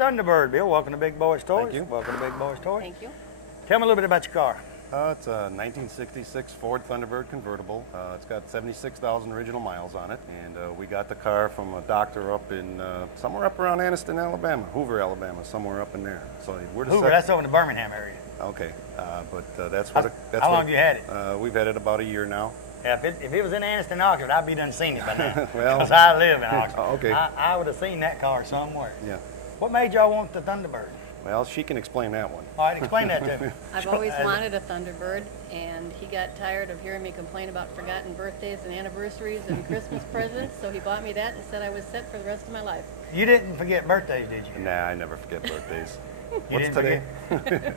Thunderbird, Bill. Welcome to Big Boyz Toyz. Thank you. Welcome to Big Boyz Toyz. Thank you. Tell me a little bit about your car. It's a 1966 Ford Thunderbird convertible. It's got 76,000 original miles on it, and we got the car from a doctor up in somewhere up around Anniston, Alabama, Hoover, Alabama, somewhere up in there. So we're Hoover, that's over in the Birmingham area. Okay, but that's what. How long have you had it? We've had it about a year now. Yeah, if it was in Anniston, Oxford, I'd be done seen it by now. Well, because I live in Oxford. Okay. I would have seen that car somewhere. Yeah. What made y'all want the Thunderbird? Well, she can explain that one. All right, explain that to me. I've always wanted a Thunderbird, and he got tired of hearing me complain about forgotten birthdays and anniversaries and Christmas presents, so he bought me that and said I was set for the rest of my life. You didn't forget birthdays, did you? Nah, I never forget birthdays. You What's didn't today? Forget?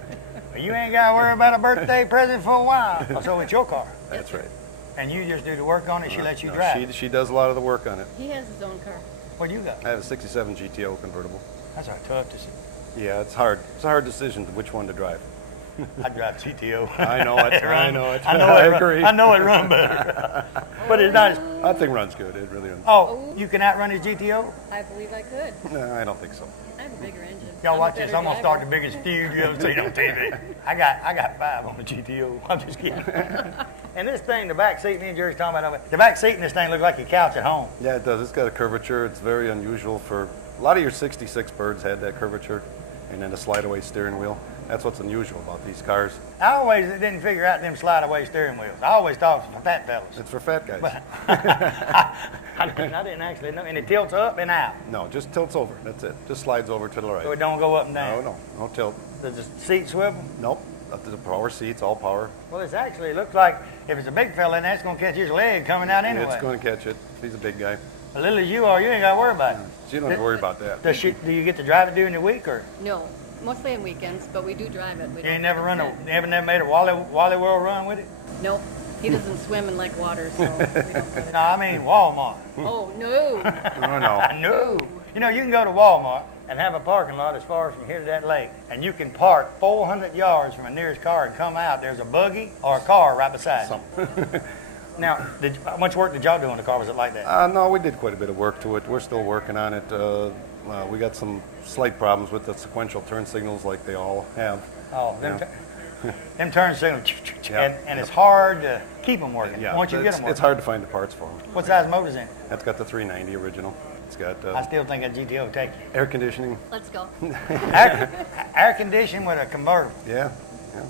Well, you ain't got to worry about a birthday present for a while. So it's your car. That's right. And you just do the work on it, she lets you drive. She does a lot of the work on it. He has his own car. What do you got? I have a 67 GTO convertible. That's a tough decision. Yeah, it's hard. It's a hard decision which one to drive. I drive GTO. I know it. I know it. I agree. I know it run better. But it's not. That thing runs good. It really runs. Oh, you can outrun his GTO? I believe I could. No, I don't think so. I have a bigger engine. Y'all watch a this. better I'm gonna start the driver. biggest feud you ever seen on TV. I got 5 on the GTO. I'm just kidding. And this thing, the back seat, me and Jerry's talking about the back seat in this thing looks like a couch at home. Yeah, it does. It's got a curvature. It's very unusual for a lot of your 66 birds had that curvature, and then a slide-away steering wheel. That's what's unusual about these cars. I always didn't figure out them slide-away steering wheels. I always thought it was for fat fellas. It's for fat guys. But I didn't actually know. And it tilts up and out. No, just tilts over. That's it. Just slides over to the right. So it don't go up and down. No tilt. Does the seat swivel? Nope. Up to the power seats, all power. Well, it looks like if it's a big fella in there, it's going to catch his leg coming out anyway. It's going to catch it. He's a big guy. As little as you are, you ain't got to worry about it. So you don't have to worry about that. Do you get to drive it during the week, or No, mostly on weekends, but we do drive it. We you ain't don't never take it set. never made a Wally World run with it? Nope. He doesn't swim in like water, so we don't put it. No, I mean Walmart. Oh, no. No. No. You know, you can go to Walmart and have a parking lot as far as from here to that lake, and you can park 400 yards from the nearest car and come out. There's a buggy or a car right beside you. Now, how much work did y'all do on the car? Was it like that? No, we did quite a bit of work to it. We're still working on it. We got some slight problems with the sequential turn signals like they all have. Oh, them turn signals, Yeah. and it's hard to keep them working Yeah, once you get them working. it's hard to find the parts for them. What size motor's in it? That's got the 390 original. It's got I still think a GTO will take you. air conditioning. Let's go. Air conditioning with a convertible. Yeah,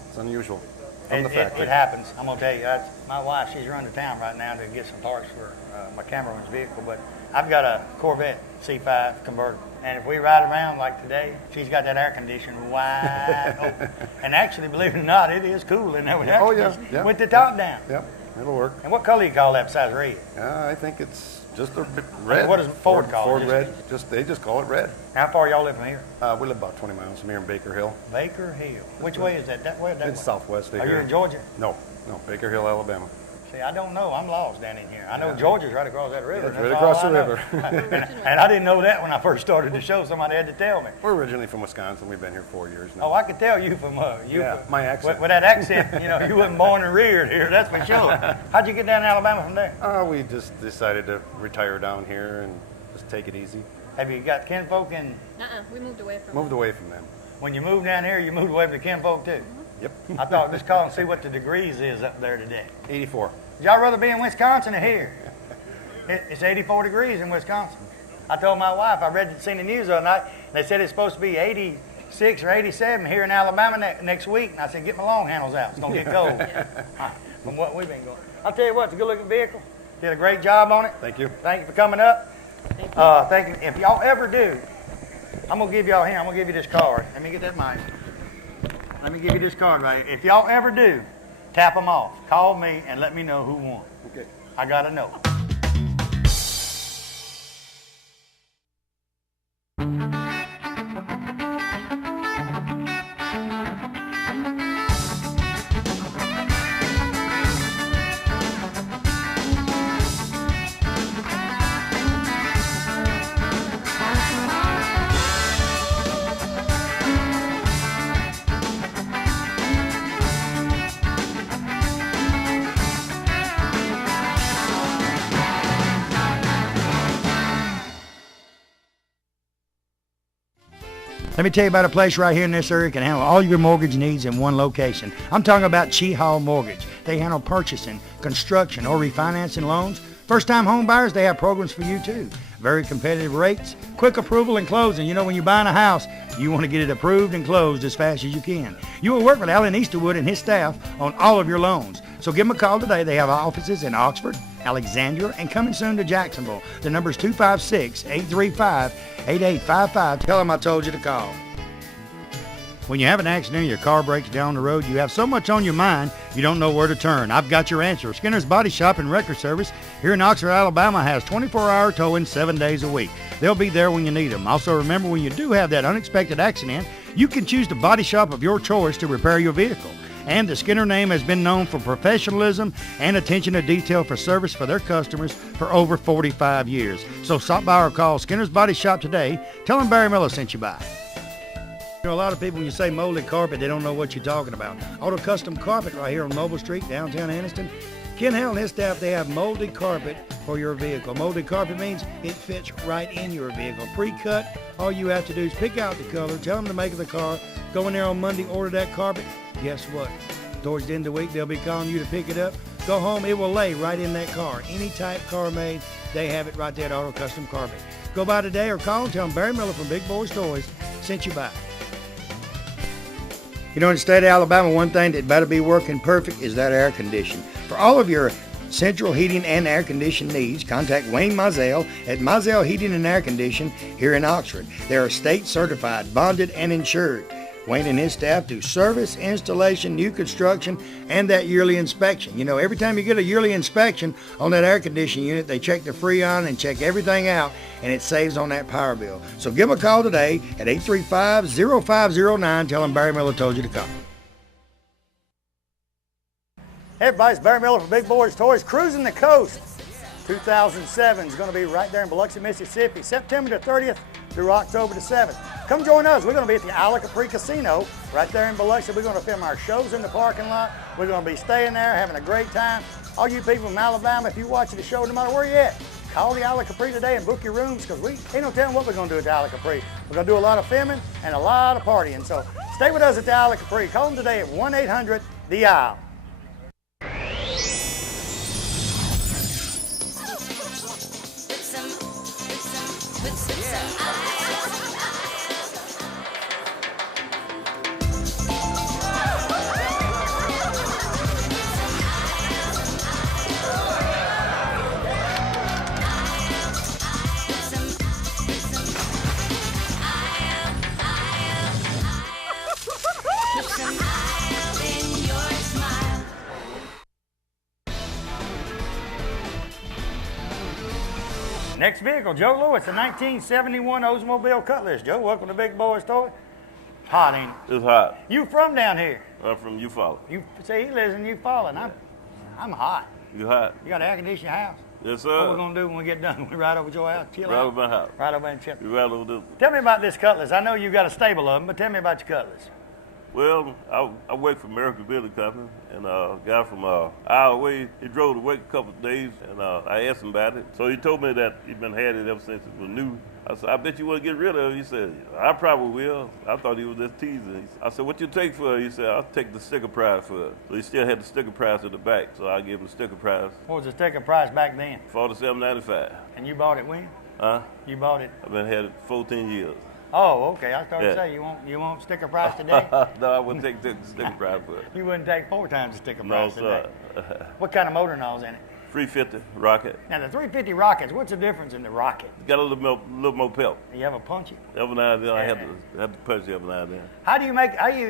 it's unusual. From the It factory. happens. I'm gonna tell you, my wife, she's running to town right now to get some parts for my cameraman's vehicle, but I've got a Corvette C5 convertible. And if we ride around like today, she's got that air conditioner wide open. And actually, believe it or not, it is cool in there with air Oh, yeah, conditioning, yeah. with the top down. Yep, it'll work. And what color you call that besides red? I think it's just a bit red. What does Ford call it? Ford red. They just call it red. How far y'all live from here? We live about 20 miles from here in Baker Hill. Baker Hill. Which way is that? That way or that It's way? southwest of Are you here. in Georgia? No, Baker Hill, Alabama. See, I don't know. I'm lost down in here. I know Georgia's right across that river. It's That's right all across I the know. river. And I didn't know that when I first started the show. Somebody had to tell me. We're originally from Wisconsin. We've been here 4 years now. Oh, I could tell you from Yeah, my accent. With that accent, you wasn't born and reared here. That's for sure. How'd you get down to Alabama from there? We just decided to retire down here and just take it easy. Have you got kinfolk in? We moved away from Moved away from them. When you moved down here, you moved away from the kinfolk too. Yep. I thought just call and see what the degrees is up there today. 84. Would y'all rather be in Wisconsin or here? It's 84 degrees in Wisconsin. I told my wife, seen the news the other night, they said it's supposed to be 86 or 87 here in Alabama next week. And I said, get my long handles out. It's going to get cold. From what we've been going. I'll tell you what, it's a good-looking vehicle. Did a great job on it. Thank you. Thank you for coming up. Thank you. Thank you. If y'all ever do, I'm going to give y'all here, I'm going to give you this card. Let me get that mic. Let me give you this card right here. If y'all ever do, tap them off. Call me and let me know who won. Okay. I got to know. Let me tell you about a place right here in this area that can handle all your mortgage needs in one location. I'm talking about Chi Hall Mortgage. They handle purchasing, construction, or refinancing loans. First-time home buyers, they have programs for you too. Very competitive rates, quick approval and closing. You know, when you're buying a house, you want to get it approved and closed as fast as you can. You will work with Alan Easterwood and his staff on all of your loans. So give them a call today. They have offices in Oxford, Alexandria, and coming soon to Jacksonville. The number is 256-835-8855. Tell them I told you to call. When you have an accident or your car breaks down the road, you have so much on your mind, you don't know where to turn. I've got your answer. Skinner's Body Shop and Record Service here in Oxford, Alabama has 24-hour towing 7 days a week. They'll be there when you need them. Also remember, when you do have that unexpected accident, you can choose the body shop of your choice to repair your vehicle. And the Skinner name has been known for professionalism and attention to detail for service for their customers for over 45 years. So stop by or call Skinner's Body Shop today. Tell them Barry Miller sent you by. You know, a lot of people, when you say molded carpet, they don't know what you're talking about. Auto Custom Carpet right here on Mobile Street, downtown Anniston. Ken Hell and his staff, they have molded carpet for your vehicle. Molded carpet means it fits right in your vehicle. Pre-cut, all you have to do is pick out the color, tell them the make of the car, go in there on Monday, order that carpet. Guess what? Towards the end of the week, they'll be calling you to pick it up. Go home, it will lay right in that car. Any type car made, they have it right there at Auto Custom Carpet. Go by today or call and tell them Barry Miller from Big Boyz Toys sent you by. You know, in the state of Alabama, one thing that better be working perfect is that air condition. For all of your central heating and air conditioning needs, contact Wayne Mizell at Mizell Heating and Air Condition here in Oxford. They are state certified, bonded, and insured. Wayne and his staff do service, installation, new construction, and that yearly inspection. You know, every time you get a yearly inspection on that air conditioning unit, they check the Freon and check everything out, and it saves on that power bill. So give them a call today at 835-0509. Tell them Barry Miller told you to call. Hey everybody, it's Barry Miller from Big Boyz Toys. Cruising the Coast 2007 is going to be right there in Biloxi, Mississippi, September the 30th through October the 7th. Come join us. We're going to be at the Isle Capri Casino right there in Biloxi. We're going to film our shows in the parking lot. We're going to be staying there, having a great time. All you people from Alabama, if you're watching the show, no matter where you're at, call the Isle Capri today and book your rooms, because we ain't no telling what we're going to do at the Isle Capri. We're going to do a lot of filming and a lot of partying. So stay with us at the Isle Capri. Call them today at 1-800-THE-ISLE. Next vehicle, Joe Lewis, a 1971 Oldsmobile Cutlass. Joe, welcome to Big Boyz Toys. Hot, ain't it? It's hot. You from down here? I'm from Eufaula. You say he lives in Eufaula, and I'm hot. You hot? You got an air-conditioned house? Yes, sir. What we gonna do when we get done? We ride over to your house, chill Right out? over my house. Right over and chill. You right over there. Tell me about this Cutlass. I know you got a stable of them, but tell me about your Cutlass. Well, I work for American Building Company, and a guy from Iowa Way, he drove to work a couple of days, and I asked him about it. So he told me that he'd been had it ever since it was new. I said, I bet you want to get rid of it. He said, I probably will. I thought he was just teasing. I said, what you take for it? He said, I'll take the sticker price for it. So he still had the sticker price at the back, so I gave him the sticker price. What was the sticker price back then? $47.95. And you bought it when? Huh? You bought it? I've been had it 14 years. Oh, okay. I started to Yeah. say you won't sticker price today. No, I wouldn't take the sticker price for it. You wouldn't take 4 times the sticker No, price sir. today. What kind of motor and all's in it? 350 Rocket. Now the 350 Rockets. What's the difference in the Rocket? Got a little more pep. You have a punchy. Every now and then I have to punch every now and then. How do you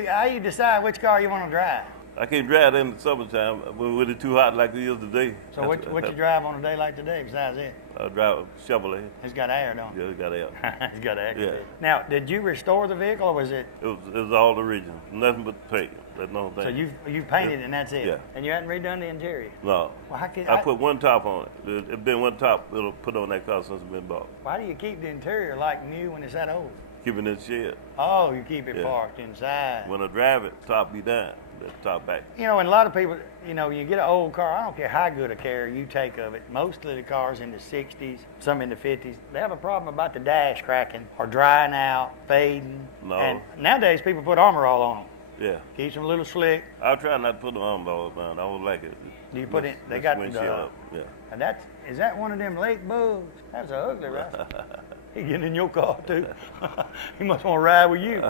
how you decide which car you want to drive? I can't drive in the summertime when it's too hot like it is today. So what you drive on a day like today besides it? I drive a Chevrolet. It's got air, don't it? Yeah, it got air. It's got air. Yeah. Now, did you restore the vehicle, or was it? It was all original. Nothing but paint. That's no thing. So you painted and that's it. Yeah. And you hadn't redone the interior. No. Well, how could I put one top on it. It's been one top it'll put on that car since it's been bought. Why do you keep the interior like new when it's that old? Keep it in the shed. Oh, you keep it Yeah. parked inside. When I drive it, top be down, the top back. You know, and a lot of people, you know, you get an old car, I don't care how good a care you take of it. Most of the cars in the 60s, some in the 50s, they have a problem about the dash cracking or drying out, fading. No. And nowadays people put Armor All on them. Yeah. Keeps them a little slick. I try not to put the arm all around. I don't like it. Do you put it, they Makes got the the, windshield up. Yeah. and is that one of them lake bugs? That's ugly, right? He getting in your car too. He must want to ride with you.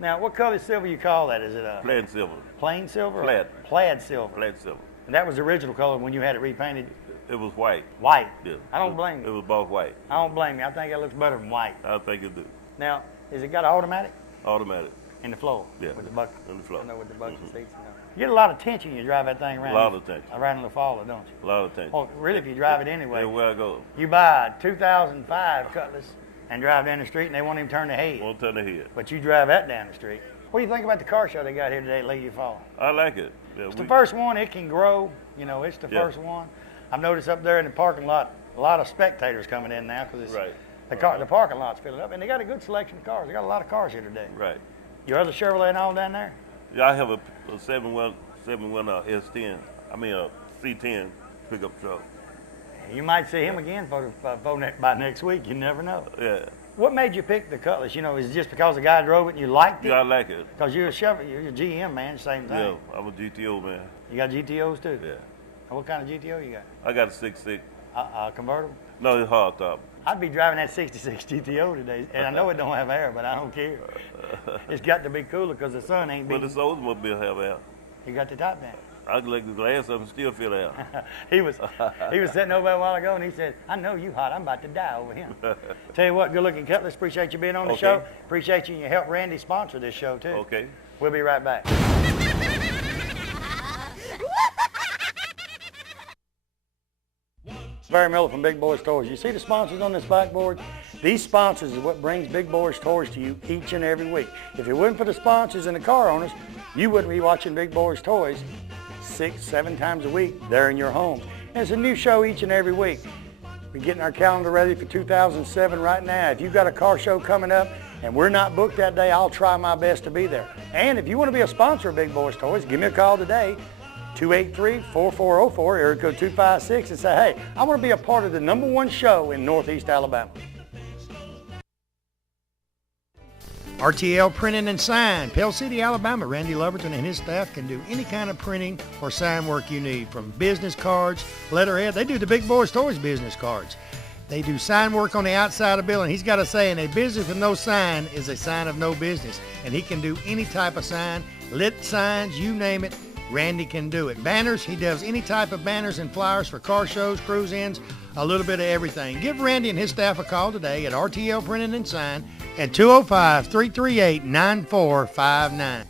Now, what color silver you call that? Is it a Plaid silver. plain silver? or Plaid. Plaid silver. Plaid silver. And that was the original color when you had it repainted It was white. white. Yeah. I don't blame It you. was both white. I don't blame you. I think it looks better than white. I think it do. Now, is it got an automatic Automatic. in the floor? Yeah. With the bucket. In the floor. I know with the bucket Mhm. seats. You get a lot of tension when you drive that thing around. A lot of tension. Around the fall, don't you? A lot of things. Well, really, if you drive it anyway. Everywhere I go. You buy a 2005 Cutlass and drive down the street and they won't even turn the head. Won't turn the head. But you drive that down the street. What do you think about the car show they got here today at Lady Fall? I like it. Yeah, It's the first one. It can grow. You know, it's the Yeah. first one. I've noticed up there in the parking lot, a lot of spectators coming in now because Right. the parking lot's filling up. And they got a good selection of cars. They got a lot of cars here today. Right. Your other Chevrolet and all down there? Yeah, I have a 7-1 S10. I mean a C10 pickup truck. You might see him again by next week. You never know. Yeah. What made you pick the Cutlass? You know, is it just because the guy drove it and you liked it? Yeah, I like it. Because you're a Chevrolet, you're a GM man, same thing. Yeah, I'm a GTO man. You got GTOs too? Yeah. And what kind of GTO you got? I got a 6.6. Convertible? No, it's hard top. I'd be driving that 66 GTO today, and I know it don't have air, but I don't care. It's got to be cooler because the sun ain't But beating. this Oldsmobile have air. You got the top down. I can let the glass up and still feel air. he was sitting over there a while ago, and he said, "I know you hot. I'm about to die over him." Tell you what, good-looking Cutlass. Appreciate you being on the Okay. show. Appreciate you and you help Randy sponsor this show too. Okay. We'll be right back. Barry Miller from Big Boyz Toys. You see the sponsors on this backboard? These sponsors is what brings Big Boyz Toys to you each and every week. If it wasn't for the sponsors and the car owners, you wouldn't be watching Big Boyz Toys 6, 7 times a week there in your home. And it's a new show each and every week. We're getting our calendar ready for 2007 right now. If you've got a car show coming up and we're not booked that day, I'll try my best to be there. And if you want to be a sponsor of Big Boyz Toys, give me a call today. 283-4404, area code 256, and say, hey, I want to be a part of the #1 show in Northeast Alabama. RTL Printing and Sign, Pell City, Alabama. Randy Loverton and his staff can do any kind of printing or sign work you need, from business cards, letterhead. They do the Big Boyz Toys business cards. They do sign work on the outside of the building. He's got a saying, a business with no sign is a sign of no business. And he can do any type of sign, lit signs, you name it. Randy can do it. Banners, he does any type of banners and flyers for car shows, cruise-ins, a little bit of everything. Give Randy and his staff a call today at RTL Printing and Sign at 205-338-9459.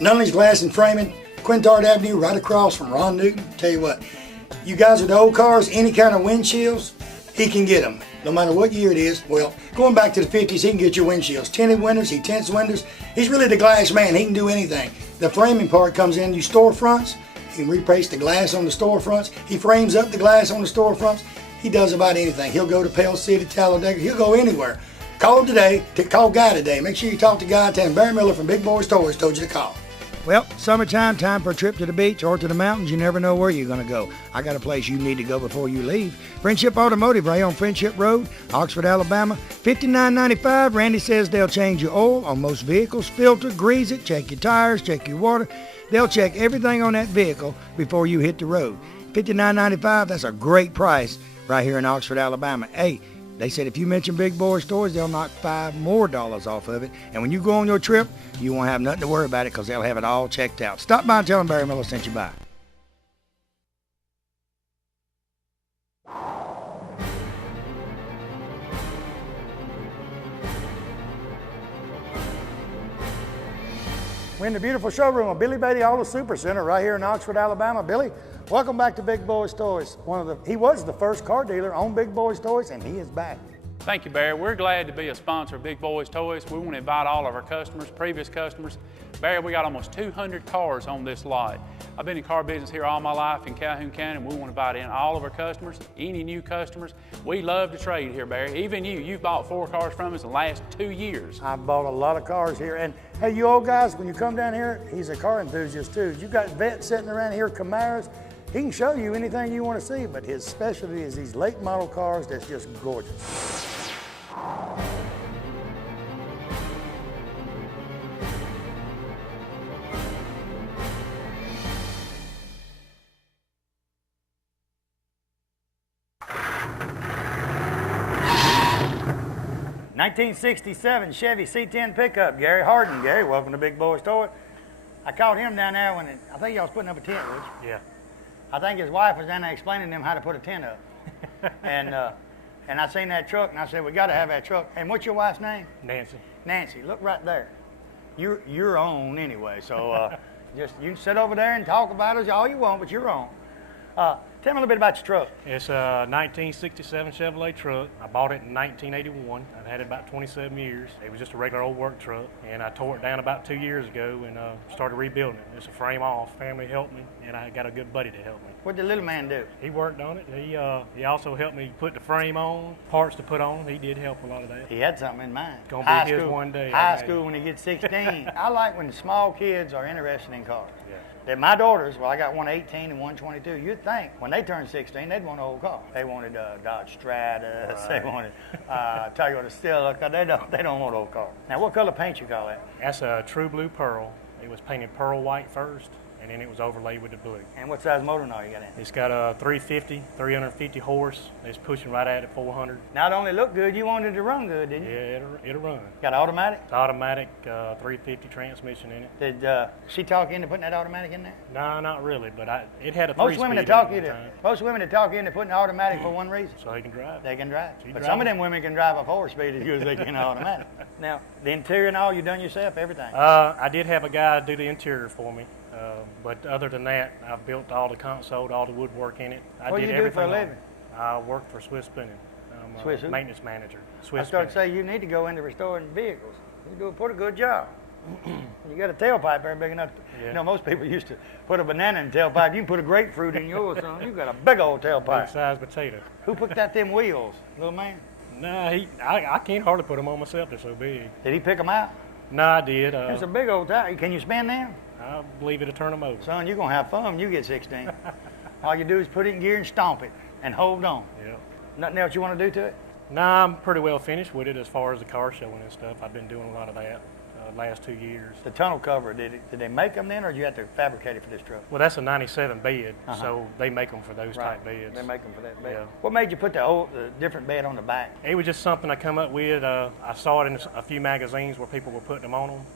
Nunley's Glass and Framing, Quintard Avenue, right across from Ron Newton. Tell you what, you guys with the old cars, any kind of windshields, he can get them. No matter what year it is. Well, going back to the 50s, he can get your windshields. Tinted windows, he tints windows. He's really the glass man. He can do anything. The framing part comes in, you storefronts. He can replace the glass on the storefronts. He frames up the glass on the storefronts. He does about anything. He'll go to Pell City, Talladega. He'll go anywhere. Call today. Call Guy today. Make sure you talk to Guy. Tell him Barry Miller from Big Boyz Toys told you to call. Well, summertime, time for a trip to the beach or to the mountains. You never know where you're going to go. I got a place you need to go before you leave. Friendship Automotive, right on Friendship Road, Oxford, Alabama. $59.95. Randy says they'll change your oil on most vehicles, filter, grease it, check your tires, check your water. They'll check everything on that vehicle before you hit the road. $59.95, that's a great price right here in Oxford, Alabama. Hey, they said if you mention Big Boyz Toys, they'll knock $5 more off of it. And when you go on your trip, you won't have nothing to worry about it because they'll have it all checked out. Stop by and tell them Barry Miller sent you by. We're in the beautiful showroom of Billy Beatty Auto Super Center right here in Oxford, Alabama. Billy, welcome back to Big Boyz Toys. He was the first car dealer on Big Boyz Toys, and he is back. Thank you, Barry. We're glad to be a sponsor of Big Boyz Toys. We want to invite all of our customers, previous customers. Barry, we got almost 200 cars on this lot. I've been in car business here all my life in Calhoun County, and we want to invite in all of our customers, any new customers. We love to trade here, Barry. Even you've bought 4 cars from us in the last 2 years. I've bought a lot of cars here. And hey, you old guys, when you come down here, he's a car enthusiast too. You got vets sitting around here, Camaros. He can show you anything you want to see, but his specialty is these late model cars that's just gorgeous. '67 Chevy C10 pickup, Gary Harden. Gary, welcome to Big Boyz Toyz. I caught him down there when I think y'all was putting up a tent, was you? Yeah. I think his wife was down there explaining to him how to put a tent up. and I seen that truck, and I said, we got to have that truck. And what's your wife's name? Nancy. Nancy, look right there. You're your own anyway, so just you can sit over there and talk about us all you want, but you're on. Tell me a little bit about your truck. It's a 1967 Chevrolet truck. I bought it in 1981. I've had it about 27 years. It was just a regular old work truck, and I tore it down about 2 years ago and started rebuilding it. It's a frame off. Family helped me, and I got a good buddy to help me. What did the little man do? He worked on it. He also helped me put the frame on, parts to put on. He did help a lot of that. He had something in mind. Gonna be his one day. High school when he gets 16. I like when small kids are interested in cars. Yeah. That my daughters, well, I got one 18 and one 22. You'd think when they turned 16, they'd want an old car. They wanted Dodge Stratus. Right. They wanted Toyota Celica. They don't want old cars. Now, what color paint you call that? That's a true blue pearl. It was painted pearl white first, and then it was overlaid with the blue. And what size motor now you got in? It's got a 350 horse. It's pushing right at 400. Not only look good, you wanted it to run good, didn't you? Yeah, it'll run. Got an automatic? It's automatic 350 transmission in it. Did she talk you into putting that automatic in there? No, not really, but it had a 3-speed. Most women that talk you into putting the automatic for one reason. So they can drive. They can drive. She But drives. some of them women can drive a 4-speed as good as they can an automatic. Now, the interior and all, you done yourself, everything? I did have a guy do the interior for me, but other than that, I've built all the console, all the woodwork in it. What do you do for a living? I work for Swiss Spinning. I'm Swiss a who? maintenance manager. I Swiss started to Spinning. say you need to go into restoring vehicles. You do a pretty good job. You got a tailpipe there big enough. Yeah. You know, most people used to put a banana in the tailpipe. You can put a grapefruit in yours, son. You got a big old Big tailpipe. size potato. Who put that them wheels, little man? Nah, I can't hardly put them on myself. They're so big. Did he pick them out? No, I did. It's a big old tire. Can you spin them? I believe it'll turn them over. Son, you're going to have fun when you get 16. All you do is put it in gear and stomp it and hold on. Yeah. Nothing else you want to do to it? Nah, I'm pretty well finished with it as far as the car showing and stuff. I've been doing a lot of that last 2 years. The tunnel cover, did they make them then, or did you have to fabricate it for this truck? Well, that's a 97 bed, so they make them for those type beds. They make them for that bed. Yeah. What made you put the different bed on the back? It was just something I come up with. I saw it in a few magazines where people were putting them on them.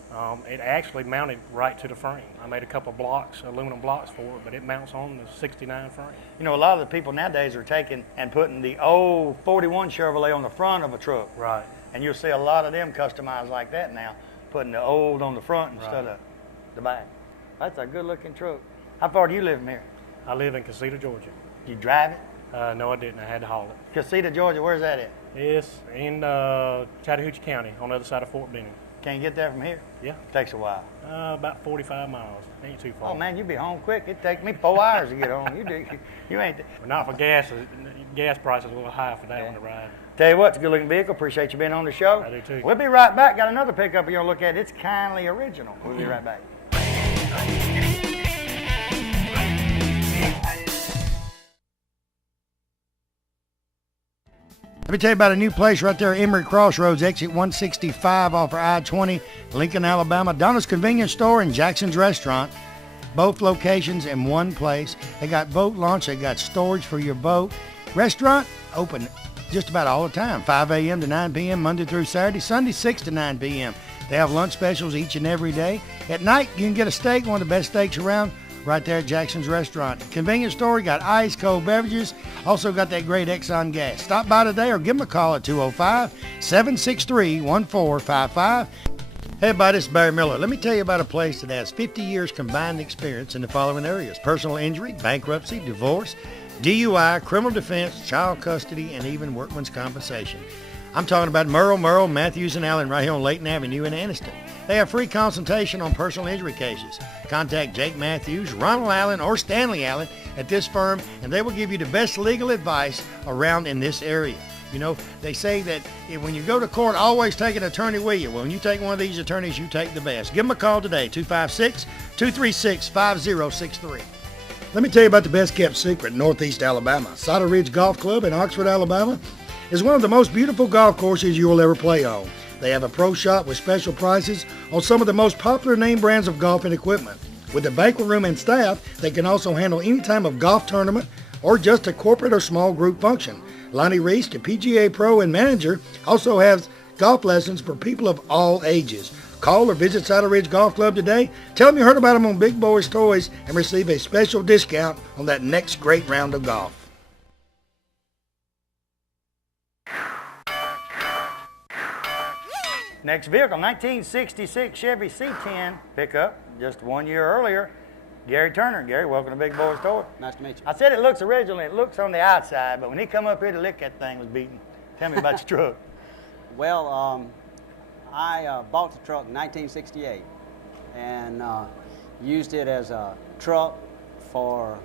It actually mounted right to the frame. I made a couple blocks, aluminum blocks for it, but it mounts on the 69 frame. You know, a lot of the people nowadays are taking and putting the old 41 Chevrolet on the front of a truck. Right. And you'll see a lot of them customized like that now, putting the old on the front instead of the back. That's a good looking truck. How far do you live from here? I live in Casita, Georgia. Do you drive it? No, I didn't. I had to haul it. Casita, Georgia, where's that at? It's in Chattahoochee County on the other side of Fort Benning. Can you get there from here? Yeah. Takes a while. About 45 miles. Ain't too far. Oh man, you be home quick. It take me 4 hours to get home. You ain't. But not for gas. Gas price is a little high for that one to ride. Tell you what, it's a good looking vehicle. Appreciate you being on the show. I do too. We'll be right back. Got another pickup you're gonna look at. It's kindly original. We'll be right back. Let me tell you about a new place right there, Emory Crossroads, exit 165 off of I-20, Lincoln, Alabama. Donna's Convenience Store and Jackson's Restaurant. Both locations in one place. They got boat launch. They got storage for your boat. Restaurant open just about all the time, 5 a.m. to 9 p.m. Monday through Saturday, Sunday 6 to 9 p.m. They have lunch specials each and every day. At night, you can get a steak, one of the best steaks around, right there at Jackson's Restaurant. Convenience store, you got ice, cold beverages, also got that great Exxon gas. Stop by today or give them a call at 205-763-1455. Hey everybody, this is Barry Miller. Let me tell you about a place that has 50 years combined experience in the following areas: personal injury, bankruptcy, divorce, DUI, criminal defense, child custody, and even workman's compensation. I'm talking about Merle, Matthews, and Allen right here on Layton Avenue in Anniston. They have free consultation on personal injury cases. Contact Jake Matthews, Ronald Allen, or Stanley Allen at this firm, and they will give you the best legal advice around in this area. You know, they say that when you go to court, always take an attorney with you. Well, when you take one of these attorneys, you take the best. Give them a call today, 256-236-5063. Let me tell you about the best kept secret in Northeast Alabama. Cider Ridge Golf Club in Oxford, Alabama is one of the most beautiful golf courses you will ever play on. They have a pro shop with special prices on some of the most popular name brands of golf and equipment. With a banquet room and staff, they can also handle any type of golf tournament or just a corporate or small group function. Lonnie Reese, the PGA Pro and manager, also has golf lessons for people of all ages. Call or visit Cider Ridge Golf Club today. Tell them you heard about them on Big Boyz Toyz and receive a special discount on that next great round of golf. Next vehicle, 1966 Chevy C10 pickup, just 1 year earlier. Gary Turner. Gary, welcome to Big Boyz Toyz. Nice to meet you. I said it looks original. It looks on the outside, but when he come up here to lick, that thing was beaten. Tell me about your truck. Well, I bought the truck in 1968 and used it as a truck for,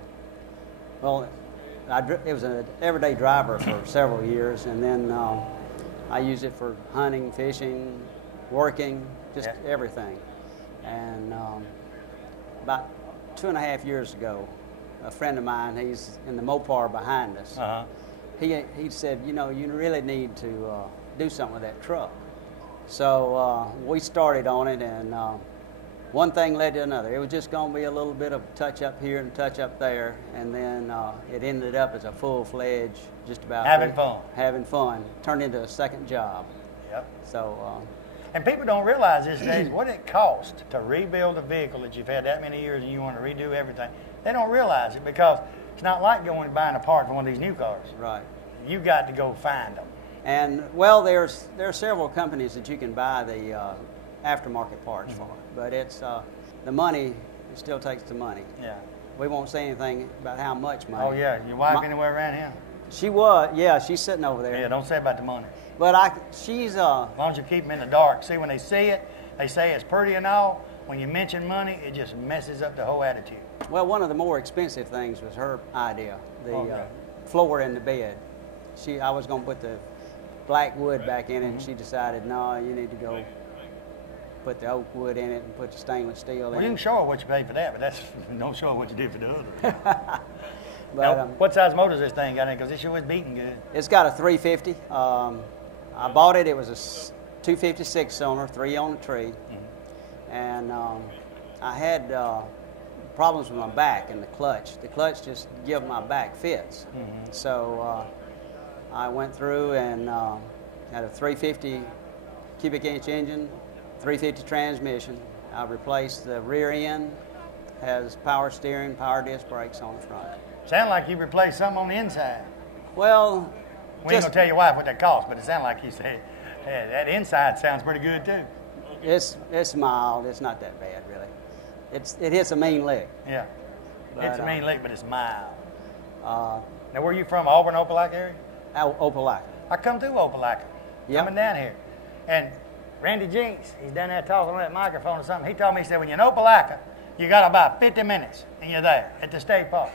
well, it was an everyday driver for several years, and then I used it for hunting, fishing, working, just everything. And about 2.5 years ago, a friend of mine, he's in the Mopar behind us, he said, you know, you really need to do something with that truck. So we started on it, and one thing led to another. It was just going to be a little bit of touch up here and touch up there, and then it ended up as a full-fledged, just about having fun. Turned into a second job. Yep. So. And people don't realize these days what it costs to rebuild a vehicle that you've had that many years and you want to redo everything. They don't realize it because it's not like going and buying a part for one of these new cars. Right. You got to go find them. And well, there are several companies that you can buy the aftermarket parts for, but it's the money. It still takes the money. Yeah. We won't say anything about how much money. Oh yeah, your wife anywhere around here? She was. Yeah, she's sitting over there. Yeah, don't say about the money. But she's as long as you keep them in the dark. See, when they see it, they say it's pretty and all. When you mention money, it just messes up the whole attitude. Well, one of the more expensive things was her idea, the floor in the bed. I was going to put the black wood back in it, and she decided, no, you need to go put the oak wood in it and put the stainless steel in it. Well, you can show her what you paid for that, but don't show her what you did for the other. But, now, what size motor does this thing got in? Because this sure was beating good. It's got a 350. I bought it. It was a 256 cylinder, 3 on the tree, and I had problems with my back and the clutch. The clutch just give my back fits. So I went through and had a 350 cubic inch engine, 350 transmission. I replaced the rear end, has power steering, power disc brakes on the front. Sound like you replaced something on the inside. Well, we ain't gonna tell your wife what that cost, but it sounded like you said that inside sounds pretty good too. It's mild. It's not that bad, really. It hits a mean lick. Yeah, it's a mean lick, but it's mild. Now, where are you from? Auburn, Opelika area? Opelika. I come through Opelika, coming down here, and Randy Jinks, he's down there talking on that microphone or something. He told me, he said, when you're in Opelika, you got about 50 minutes, and you're there at the state park.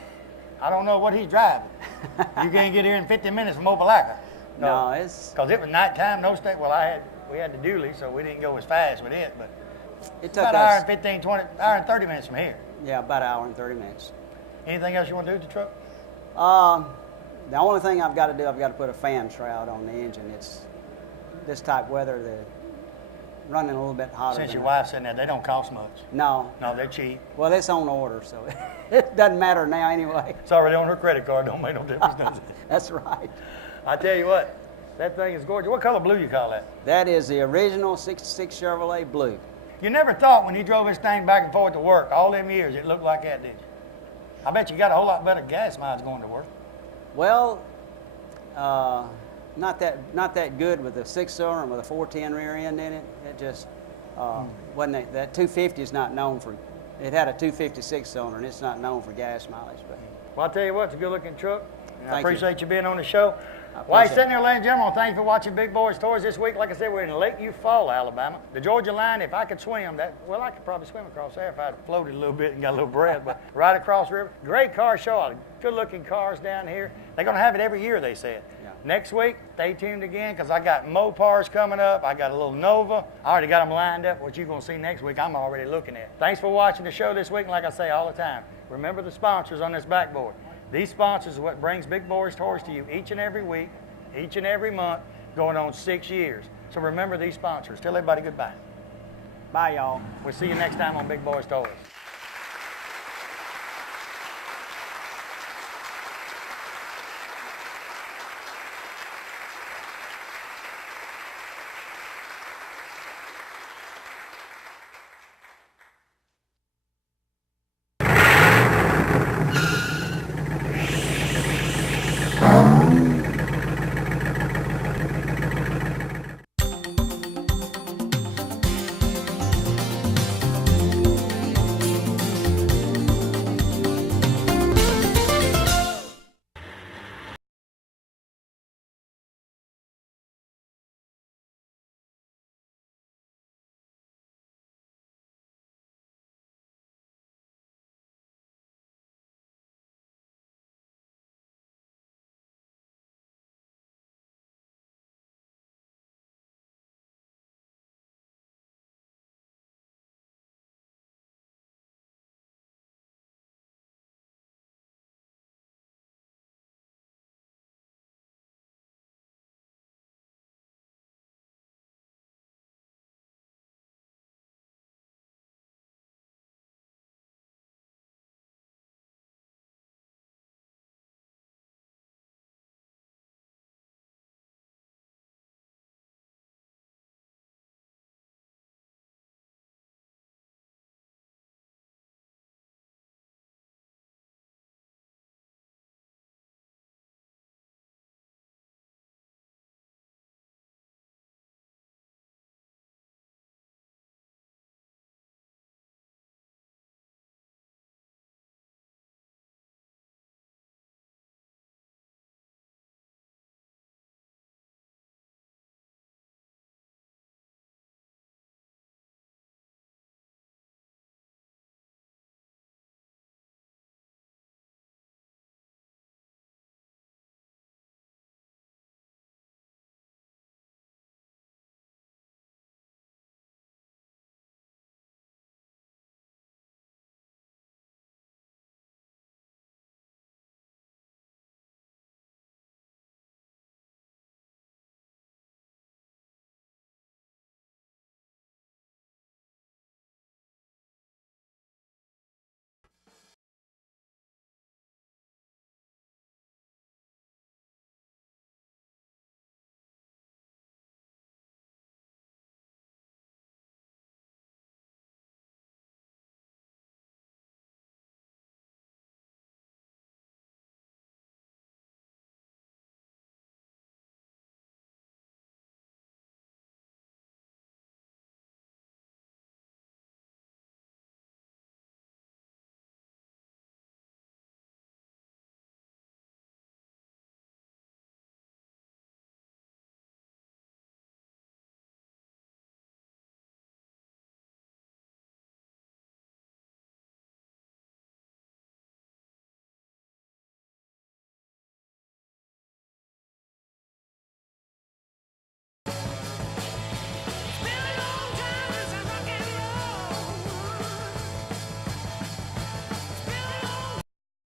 I don't know what he's driving. You can't get here in 50 minutes from Opelika. No, it's... Because it was nighttime, no state. Well, we had the dually, so we didn't go as fast with it, but it took about an hour and 30 minutes from here. Yeah, about an hour and 30 minutes. Anything else you want to do with the truck? The only thing I've got to do, I've got to put a fan shroud on the engine. It's this type weather, they're running a little bit hotter. Since your wife's sitting there, they don't cost much. No. No, they're cheap. Well, it's on order, so it doesn't matter now anyway. It's already on her credit card. Don't make no difference, does it? That's right. I tell you what, that thing is gorgeous. What color blue you call that? That is the original 66 Chevrolet blue. You never thought when you drove this thing back and forth to work all them years it looked like that, did you? I bet you got a whole lot better gas mileage going to work. Well, not that good with the 6-cylinder and with a 410 rear end in it. It just wasn't that 250 is not known for. It had a 256 cylinder and it's not known for gas mileage. But well, I'll tell you what, it's a good looking truck. And I Thank appreciate you being on the show. While you're sitting there, ladies and gentlemen, thank you for watching Big Boys Toys this week. Like I said, we're in Lake Eufaula, Alabama. The Georgia line, if I could swim, I could probably swim across there if I floated a little bit and got a little breath, but right across the river. Great car show, good-looking cars down here. They're going to have it every year, they said. Yeah. Next week, stay tuned again, because I got Mopars coming up. I got a little Nova. I already got them lined up. What you're going to see next week, I'm already looking at. Thanks for watching the show this week, and like I say all the time, remember the sponsors on this backboard. These sponsors are what brings Big Boys Toys to you each and every week, each and every month, going on 6 years. So remember these sponsors. Tell everybody goodbye. Bye, y'all. We'll see you next time on Big Boys Toys.